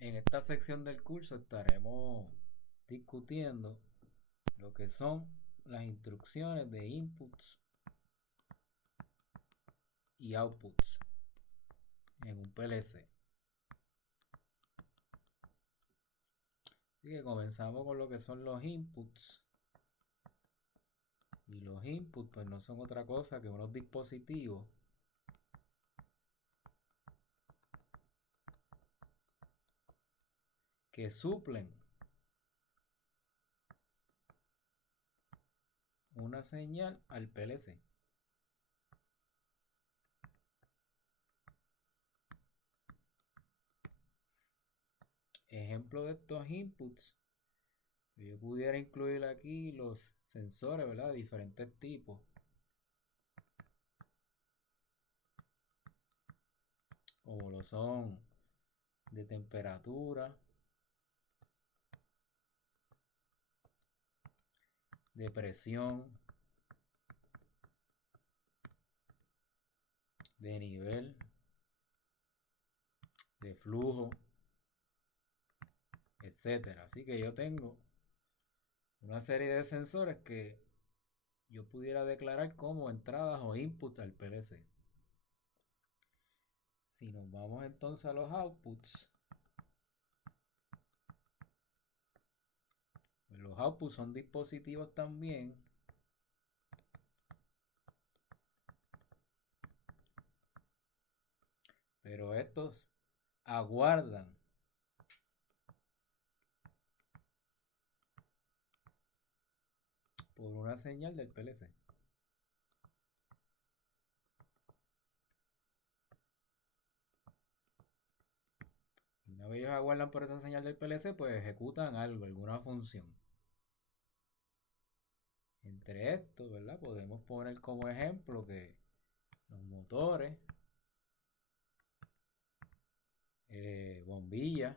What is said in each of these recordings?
En esta sección del curso estaremos discutiendo lo que son las instrucciones de inputs y outputs en un PLC. Así que comenzamos con lo que son los inputs. Y los inputs pues no son otra cosa que unos dispositivos que suplen una señal al PLC. Ejemplo de estos inputs, yo pudiera incluir aquí los sensores, ¿verdad? De diferentes tipos, como lo son de temperatura, de presión, de nivel, de flujo, etcétera. Así que yo tengo una serie de sensores que yo pudiera declarar como entradas o inputs al PLC. Si nos vamos entonces a los outputs, pues los outputs son dispositivos también pero estos aguardan por una señal del PLC. Una vez ellos aguardan por esa señal del PLC, pues ejecutan algo, alguna función. Entre estos, ¿verdad? Podemos poner como ejemplo que los motores, bombillas,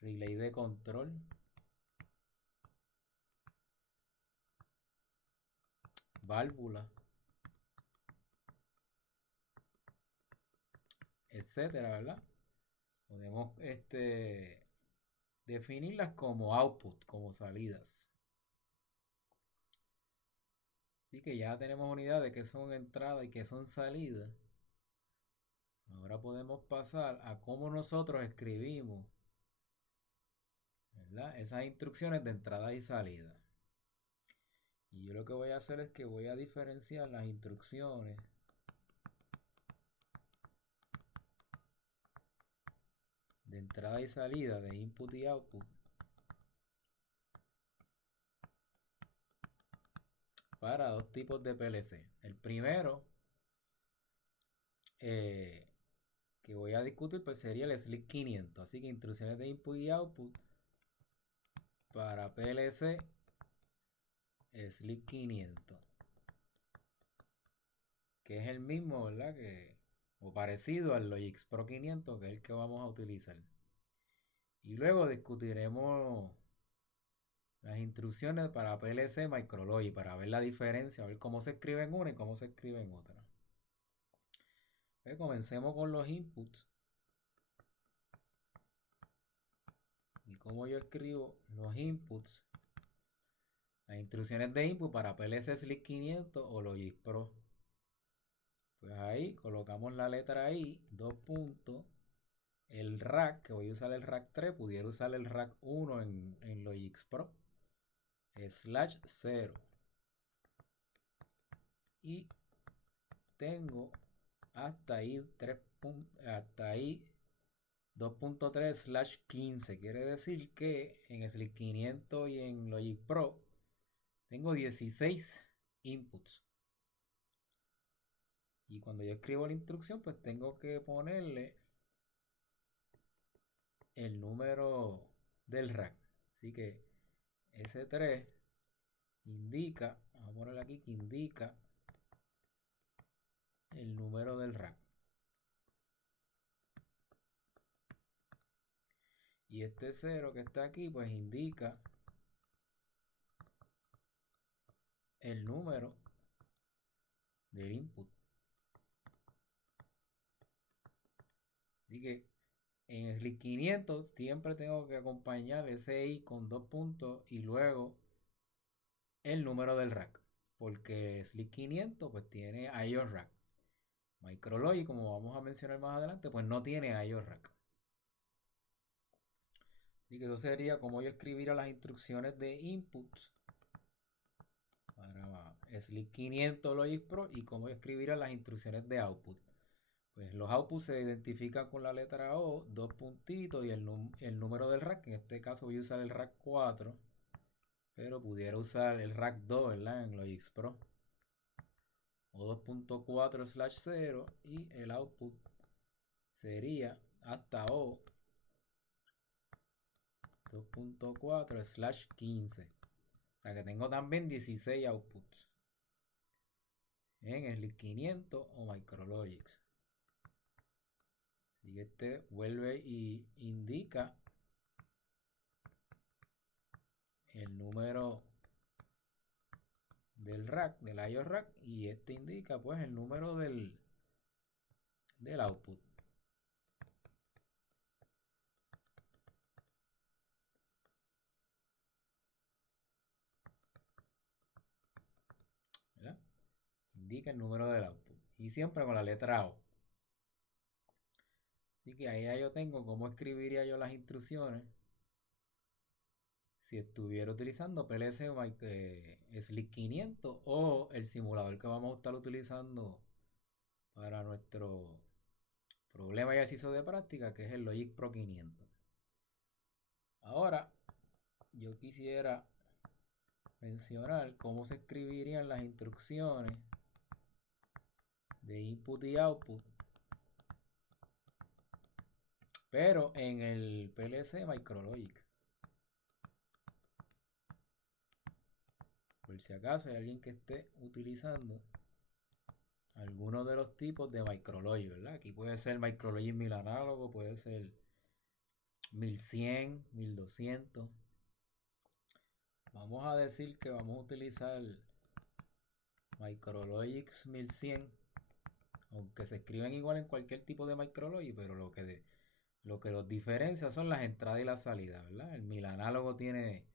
relay de control, válvula, etcétera, ¿verdad? Podemos definirlas como output, como salidas. Así que ya tenemos unidad de qué son entradas y qué son salidas. Ahora podemos pasar a cómo nosotros escribimos, ¿verdad? Esas instrucciones de entrada y salida. Y yo lo que voy a hacer es que voy a diferenciar las instrucciones de entrada y salida, de input y output, para dos tipos de PLC. El primero que voy a discutir pues sería el SLIC 500. Así que instrucciones de input y output para PLC SLIC 500, que es el mismo, ¿verdad? O parecido al Logix Pro 500, que es el que vamos a utilizar. Y luego discutiremos las instrucciones para PLC Micrologic para ver la diferencia, a ver cómo se escribe en una y cómo se escribe en otra. Comencemos con los inputs. Y cómo yo escribo los inputs. Las instrucciones de input para PLC SLIC 500 o Logic Pro. Pues ahí colocamos la letra I, dos puntos. El rack, que voy a usar el rack 3, pudiera usar el rack 1 en Logic Pro. /0. Y tengo hasta ahí 2.3/15. Quiere decir que en SLIC 500 y en Logic Pro tengo 16 inputs. Y cuando yo escribo la instrucción, pues tengo que ponerle el número del rack. Así que S3 indica, vamos a ponerle aquí que indica el número del rack. Y este 0 que está aquí, pues indica el número del input. Así que en SLIC 500 siempre tengo que acompañar ese I con 2 puntos y luego el número del rack. Porque SLIC 500 pues tiene IO rack. Micrologic, como vamos a mencionar más adelante, pues no tiene IO rack. Así que eso sería como yo escribir a las instrucciones de inputs para SLIC 500 Logic Pro y cómo yo escribir a las instrucciones de output. Pues los outputs se identifican con la letra O, 2 puntitos y el número del rack. En este caso voy a usar el rack 4, pero pudiera usar el rack 2, ¿verdad? En Logic Pro. O 2.4/0 y el output sería hasta O 2.4/15. O sea que tengo también 16 outputs en SLIC 500 o Micrologics. Y este vuelve y indica el número del rack, del IO rack, y este indica pues el número del output. ¿Verdad? Indica el número del output y siempre con la letra O. Así que ahí ya yo tengo cómo escribiría yo las instrucciones si estuviera utilizando PLC SLIC 500 o el simulador que vamos a estar utilizando para nuestro problema y ejercicio de práctica, que es el Logic Pro 500. Ahora yo quisiera mencionar cómo se escribirían las instrucciones de input y output, pero en el PLC Micrologics. Por si acaso hay alguien que esté utilizando algunos de los tipos de Micrologic, ¿verdad? Aquí puede ser Micrologic 1000 análogo, puede ser 1100, 1200. Vamos a decir que vamos a utilizar Micrologics 1100, aunque se escriben igual en cualquier tipo de Micrologic, pero lo que los diferencia son las entradas y las salidas, ¿verdad? El 1000 análogo tiene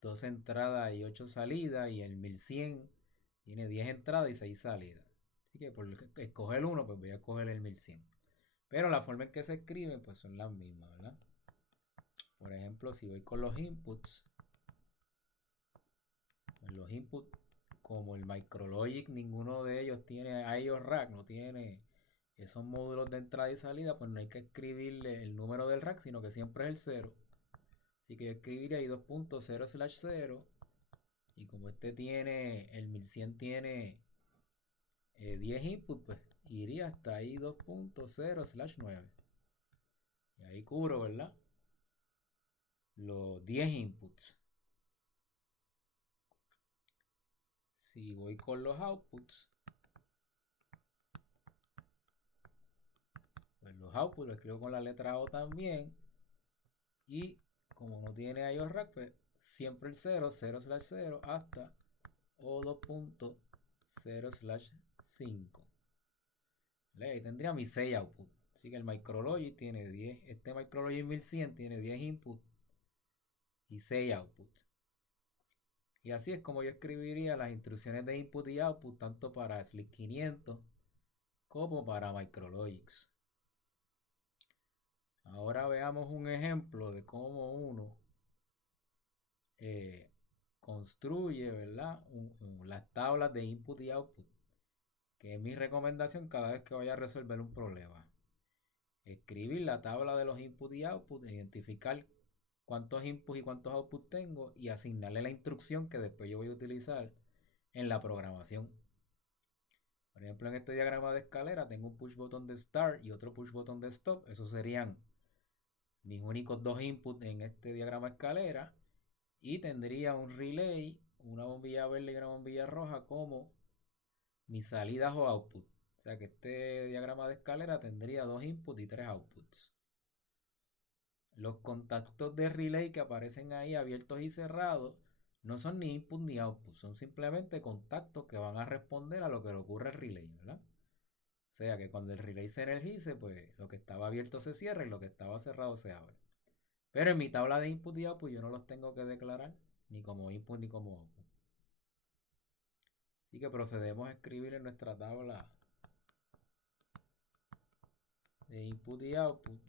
2 entradas y 8 salidas, y el 1100 tiene 10 entradas y 6 salidas. Así que por escoger uno, pues voy a escoger el 1100. Pero la forma en que se escriben, pues son las mismas, ¿verdad? Por ejemplo, si voy con los inputs, como el Micrologic, ninguno de ellos tiene IO rack, no tiene esos módulos de entrada y salida, pues no hay que escribirle el número del rack, sino que siempre es el 0. Así que yo escribiría ahí 2.0/0, y como el 1100 tiene 10 inputs, pues iría hasta ahí 2.0/9. Y ahí cubro, ¿verdad? Los 10 inputs. Si voy con los outputs, pues los outputs los escribo con la letra O también. Y como no tiene IO rack, pues siempre el 0/0 hasta O 2.0/5. Ahí tendría mis 6 outputs. Así que el Micrologic tiene 10. Este Micrologic 1100 tiene 10 inputs y 6 outputs. Y así es como yo escribiría las instrucciones de input y output tanto para SLIC 500 como para Micrologics. Ahora veamos un ejemplo de cómo uno construye, ¿verdad? Las tablas de input y output, que es mi recomendación cada vez que vaya a resolver un problema. Escribir la tabla de los input y output, identificar cuántos inputs y cuántos outputs tengo y asignarle la instrucción que después yo voy a utilizar en la programación. Por ejemplo, en este diagrama de escalera tengo un push button de start y otro push button de stop. Esos serían mis únicos 2 inputs en este diagrama de escalera, y tendría un relay, una bombilla verde y una bombilla roja como mis salidas o output. O sea que este diagrama de escalera tendría 2 inputs y 3 outputs. Los contactos de relay que aparecen ahí abiertos y cerrados no son ni input ni output, son simplemente contactos que van a responder a lo que le ocurre al relay, ¿verdad? O sea que cuando el relay se energice, pues lo que estaba abierto se cierra y lo que estaba cerrado se abre. Pero en mi tabla de input y output yo no los tengo que declarar ni como input ni como output. Así que procedemos a escribir en nuestra tabla de input y output.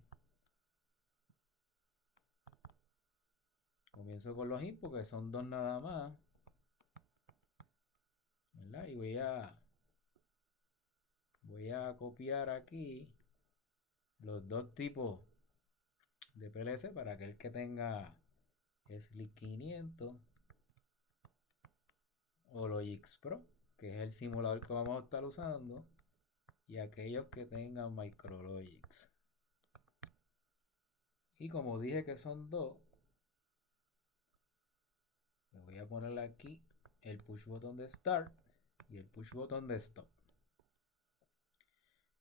Comienzo con los inputs, que son dos nada más, ¿verdad? Y voy a copiar aquí los dos tipos de PLC para aquel que tenga SLIC 500 o Logix Pro, que es el simulador que vamos a estar usando, y aquellos que tengan MicroLogix. Y como dije que son dos, le voy a ponerle aquí el push button de start y el push button de stop.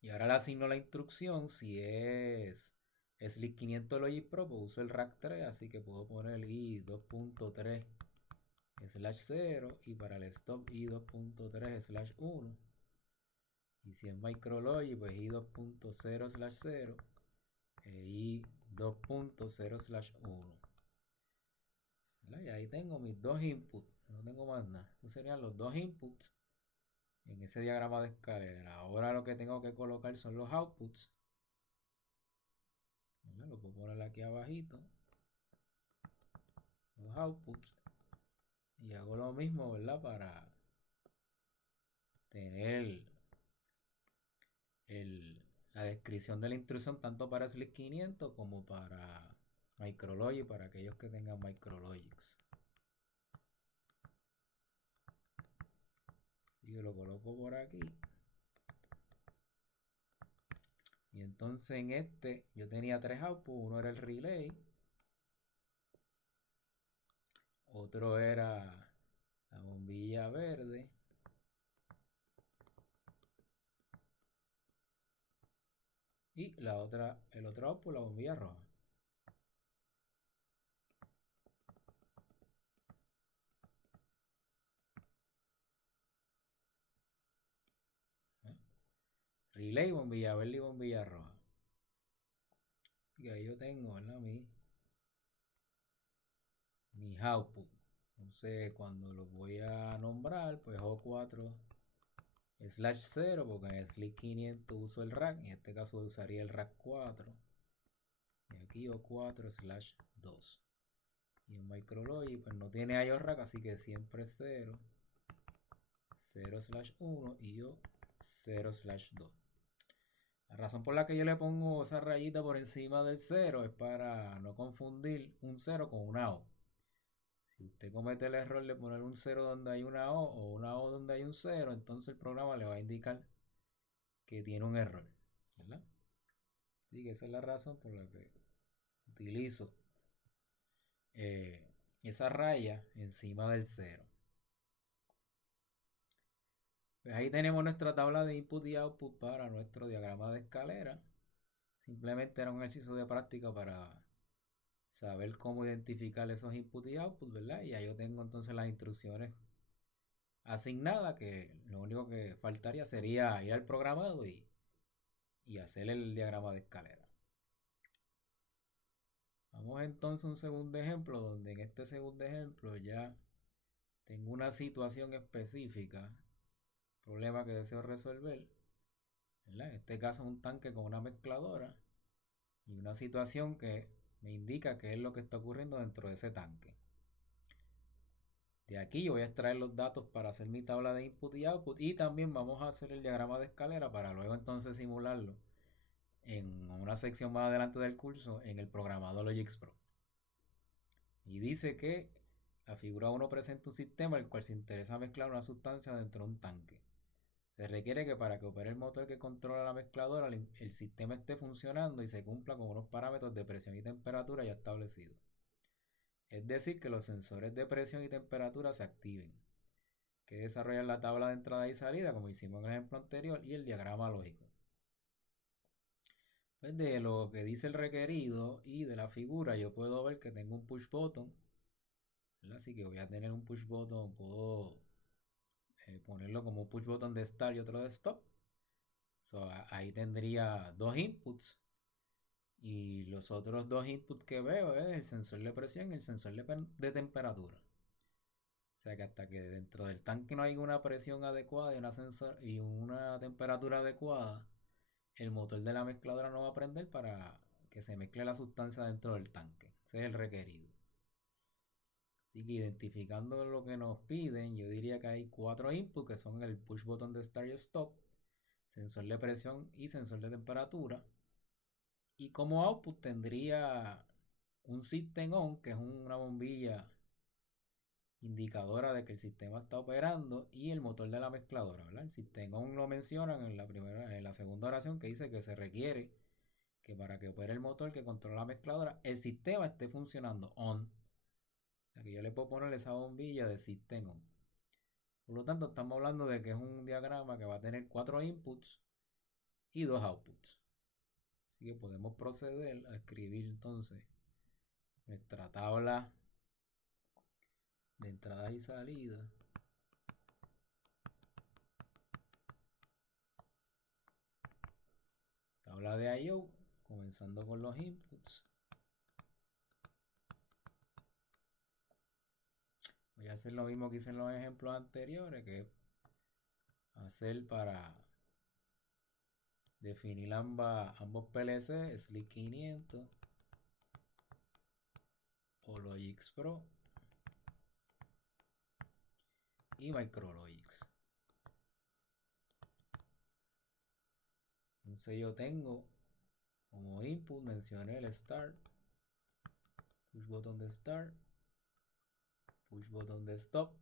Y ahora le asigno la instrucción. Si es SLIC 500 Logic Pro, pues uso el rack 3, así que puedo poner i 2.3/0 y para el stop i 2.3/1. Y si es MicroLogic, pues i 2.0/0 i 2.0/1. Y ahí tengo mis dos inputs, no tengo más nada. Estos serían los dos inputs en ese diagrama de escalera. Ahora lo que tengo que colocar son los outputs. Lo puedo poner aquí abajito, los outputs, y hago lo mismo, ¿verdad? Para tener la descripción de la instrucción tanto para SLIC 500 como para MicroLogic, para aquellos que tengan MicroLogix. Y yo lo coloco por aquí. Y entonces en este yo tenía tres outputs. Uno era el relay, otro era la bombilla verde y el otro output, la bombilla roja. Relay, bombilla verde y bombilla roja. Y ahí yo tengo, ¿verdad? Mis output. Entonces cuando los voy a nombrar, pues O4/0, porque en el SLIC 500 uso el rack, en este caso usaría el rack 4. Y aquí O4/2. Y en MicroLogic pues no tiene IO rack, así que siempre es 0, 0/1 y yo 0/2. La razón por la que yo le pongo esa rayita por encima del 0 es para no confundir un 0 con una O. Si usted comete el error de poner un 0 donde hay una O una O donde hay un 0, entonces el programa le va a indicar que tiene un error, ¿verdad? Así que esa es la razón por la que utilizo esa raya encima del 0. Pues ahí tenemos nuestra tabla de input y output para nuestro diagrama de escalera. Simplemente era un ejercicio de práctica para saber cómo identificar esos input y output, ¿verdad? Y ahí yo tengo entonces las instrucciones asignadas, que lo único que faltaría sería ir al programado y hacer el diagrama de escalera. Vamos entonces a un segundo ejemplo, donde en este segundo ejemplo ya tengo una situación específica, problema que deseo resolver, ¿verdad? En este caso un tanque con una mezcladora y una situación que me indica qué es lo que está ocurriendo dentro de ese tanque. De aquí yo voy a extraer los datos para hacer mi tabla de input y output, y también vamos a hacer el diagrama de escalera para luego entonces simularlo en una sección más adelante del curso en el programador Logix Pro. Y dice que la figura 1 presenta un sistema el cual se interesa mezclar una sustancia dentro de un tanque. Se requiere que para que opere el motor que controla la mezcladora, el sistema esté funcionando y se cumpla con unos parámetros de presión y temperatura ya establecidos. Es decir, que los sensores de presión y temperatura se activen, que desarrollan la tabla de entrada y salida, como hicimos en el ejemplo anterior, y el diagrama lógico. Pues de lo que dice el requerido y de la figura, yo puedo ver que tengo un push button, ¿verdad? Así que voy a tener un push button, puedo ponerlo como un push button de start y otro de stop. Ahí tendría dos inputs. Y los otros dos inputs que veo es el sensor de presión y el sensor de temperatura. O sea que hasta que dentro del tanque no haya una presión adecuada y una temperatura adecuada, el motor de la mezcladora no va a prender para que se mezcle la sustancia dentro del tanque. Ese es el requerido. Así que identificando lo que nos piden, yo diría que hay 4 inputs que son el push button de start y stop, sensor de presión y sensor de temperatura. Y como output tendría un system on, que es una bombilla indicadora de que el sistema está operando, y el motor de la mezcladora, ¿verdad? El system on lo mencionan en la segunda oración, que dice que se requiere que para que opere el motor que controla la mezcladora, el sistema esté funcionando on. O sea que yo le puedo poner esa bombilla de system on. Por lo tanto, estamos hablando de que es un diagrama que va a tener 4 inputs y 2 outputs. Así que podemos proceder a escribir entonces nuestra tabla de entradas y salidas. Tabla de I/O, comenzando con los inputs. Voy a hacer lo mismo que hice en los ejemplos anteriores, que es hacer para definir ambos PLC, SLIC 500 o Logix Pro y Micrologix. Entonces yo tengo como input, mencioné el start, push button de start, push button de stop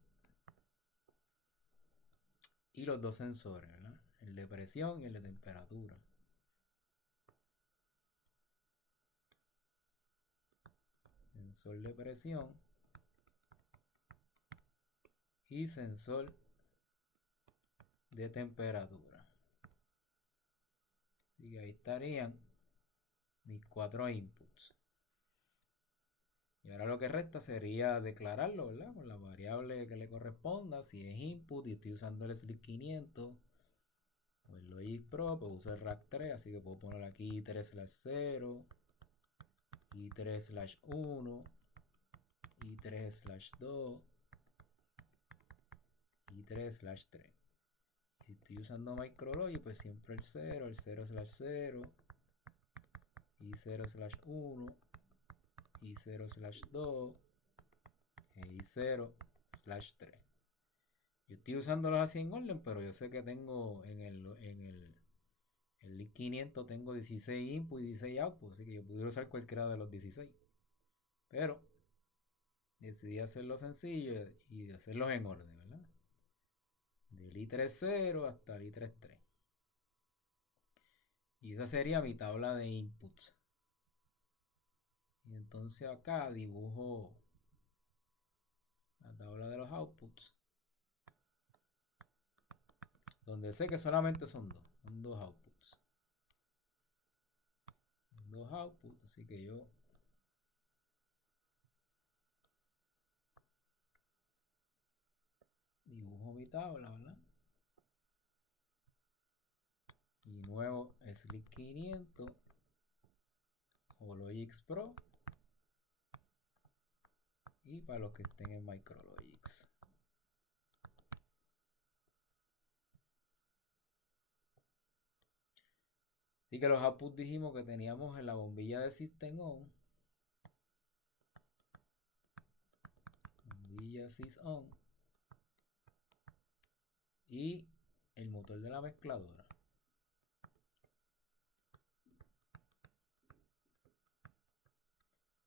y los dos sensores, ¿verdad? El de presión y el de temperatura. Sensor de presión y sensor de temperatura. Y ahí estarían mis 4 inputs. Y ahora lo que resta sería declararlo, ¿verdad? Con la variable que le corresponda. Si es input y estoy usando el SLIC 500 o el Logic Pro, pues uso el rack 3, así que puedo poner aquí 3/0, y 3/1, y 3/2, y 3/3. Si estoy usando Micrologic, pues siempre el 0, el 0/0, y 0/1, y 0/2, y 0/3. Yo estoy usándolos así en orden, pero yo sé que tengo en el LIC 500 tengo 16 input y 16 output, así que yo pudiera usar cualquiera de los 16. Pero decidí hacerlo sencillo y hacerlos en orden, ¿verdad? Del I30 hasta el I33. Y esa sería mi tabla de inputs. Y entonces acá dibujo la tabla de los outputs, donde sé que solamente son dos outputs. Dos outputs, así que yo dibujo mi tabla, ¿verdad? Y nuevo SLIC 500 o Logix Pro, y para los que estén en Micrologix. Así que los outputs dijimos que teníamos en la bombilla de System On, bombilla Sys On, y el motor de la mezcladora.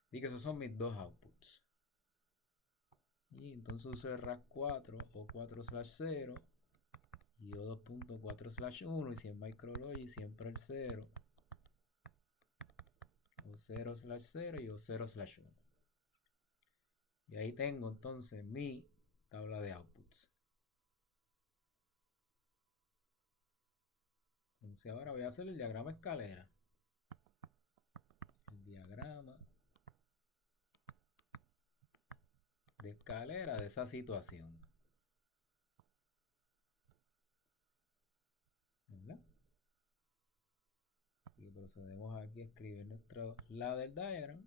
Así que esos son mis dos outputs. Y entonces uso el rack 4 o 4/0 y o 2.4/1, y si es Micrologic siempre el 0 o 0/0 y o 0/1. Y ahí tengo entonces mi tabla de outputs. Entonces ahora voy a hacer el diagrama escalera. El diagrama de escalera de esa situación. ¿Verdad? procedemos aquí a escribir nuestro ladder diagram,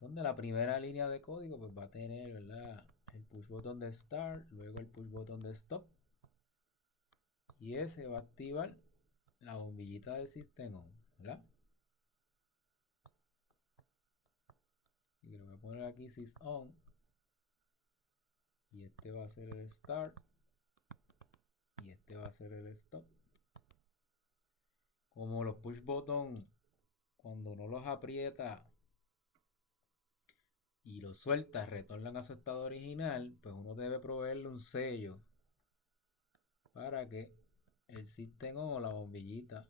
donde la primera línea de código pues va a tener, ¿verdad?, el push button de start, luego el push button de stop, y ese va a activar la bombillita del system on, ¿verdad? Y lo voy a poner aquí sys on, y este va a ser el start, y este va a ser el stop. Como los push button, cuando uno los aprieta y los suelta, retornan a su estado original, pues uno debe proveerle un sello para que el system on o la bombillita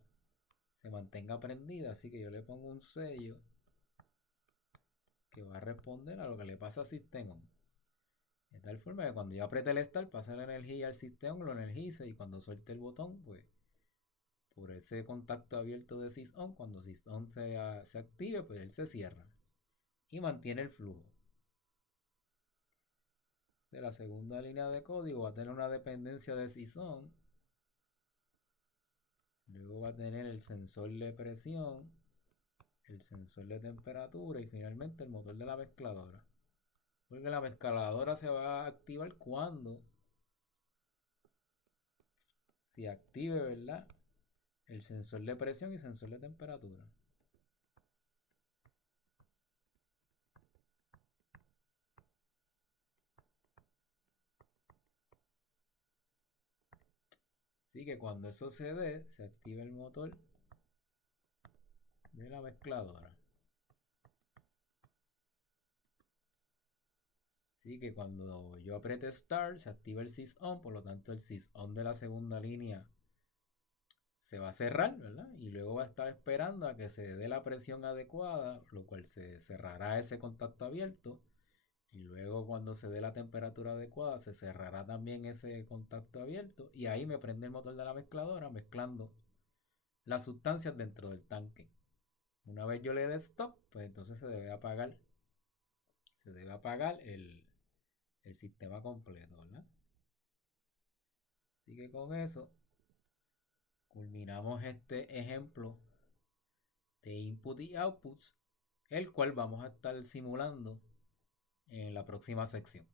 se mantenga prendida. Así que yo le pongo un sello que va a responder a lo que le pasa al system on, de tal forma que cuando yo apriete el start pase la energía al system on, lo energice, y cuando suelte el botón, pues por ese contacto abierto de sys-on, cuando sys-on se active, pues él se cierra y mantiene el flujo. La segunda línea de código va a tener una dependencia de sys-on, luego va a tener el sensor de presión, el sensor de temperatura y finalmente el motor de la mezcladora. Porque la mezcladora se va a activar cuando se active, ¿verdad?, el sensor de presión y sensor de temperatura. Así que cuando eso se dé, se activa el motor de la mezcladora. Así que cuando yo apriete Start, se activa el sys-on, por lo tanto el sys-on de la segunda línea se va a cerrar, ¿verdad? Y luego va a estar esperando a que se dé la presión adecuada, lo cual se cerrará ese contacto abierto. Y luego cuando se dé la temperatura adecuada, se cerrará también ese contacto abierto. Y ahí me prende el motor de la mezcladora mezclando las sustancias dentro del tanque. Una vez yo le dé stop, pues entonces se debe apagar el sistema completo, ¿verdad? Así que con eso culminamos este ejemplo de input y outputs, el cual vamos a estar simulando en la próxima sección.